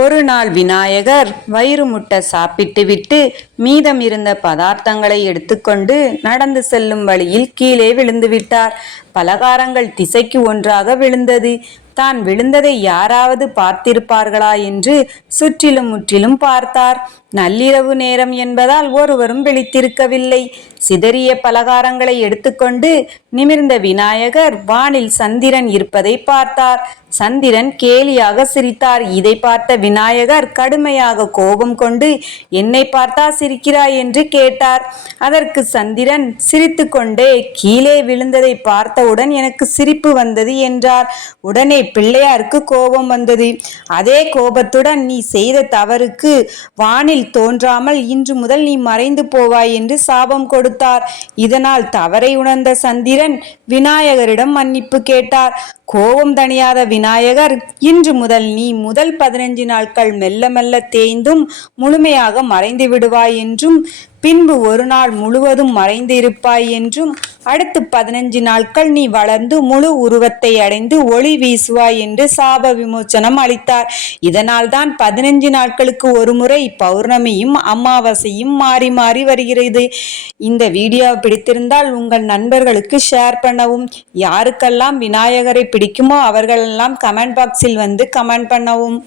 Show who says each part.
Speaker 1: ஒரு நாள் விநாயகர் வயிறு முட்டை சாப்பிட்டுவிட்டு மீதம் இருந்த பதார்த்தங்களை எடுத்துக்கொண்டு நடந்து செல்லும் வழியில் கீழே விழுந்துவிட்டார். பலகாரங்கள் திசைக்கு ஒன்றாக விழுந்தது. தான் விழுந்ததை யாராவது பார்த்திருப்பார்களா என்று சுற்றிலும் முற்றிலும் பார்த்தார். நள்ளிரவு நேரம் என்பதால் ஒருவரும் விழித்திருக்கவில்லை. சிதறிய பலகாரங்களை எடுத்துக்கொண்டு நிமிர்ந்த விநாயகர் வானில் சந்திரன் இருப்பதை பார்த்தார். சந்திரன் கேலியாக சிரித்தார். இதை பார்த்த விநாயகர் கடுமையாக கோபம் கொண்டு என்னை பார்த்தா சிரிக்கிறாய் என்று கேட்டார். அதற்கு சந்திரன் சிரித்துக்கொண்டே கீழே விழுந்ததை பார்த்தவுடன் எனக்கு சிரிப்பு வந்தது என்றார். உடனே பிள்ளையாருக்கு கோபம் வந்தது. அதே கோபத்துடன் நீ செய்த தவறுக்கு வானில் தோன்றாமல் இன்று முதல் நீ மறைந்து போவாய் என்று சாபம் கொடுத்தார். இதனால் தவறை உணர்ந்த சந்திரன் விநாயகரிடம் மன்னிப்பு கேட்டார். கோபம் தணியாத விநாயகர். இன்று முதல் நீ முதல் பதினஞ்சு நாட்கள் மெல்ல மெல்ல தேய்ந்தும் முழுமையாக மறைந்து விடுவாய் என்றும் பின்பு ஒரு நாள் முழுவதும் மறைந்து இருப்பாய் என்றும் அடுத்து பதினஞ்சு நாட்கள் நீ வளர்ந்து முழு உருவத்தை அடைந்து ஒளி வீசுவாய் என்று சாப விமோச்சனம் அளித்தார். இதனால் தான் பதினஞ்சு நாட்களுக்கு ஒரு முறை பௌர்ணமியும் அமாவாசையும் மாறி மாறி வருகிறது. இந்த வீடியோ பிடித்திருந்தால் உங்கள் நண்பர்களுக்கு ஷேர் பண்ணவும். யாருக்கெல்லாம் விநாயகரை பிடிக்குமோ அவர்களெல்லாம் கமெண்ட் பாக்ஸில் வந்து கமெண்ட் பண்ணவும்.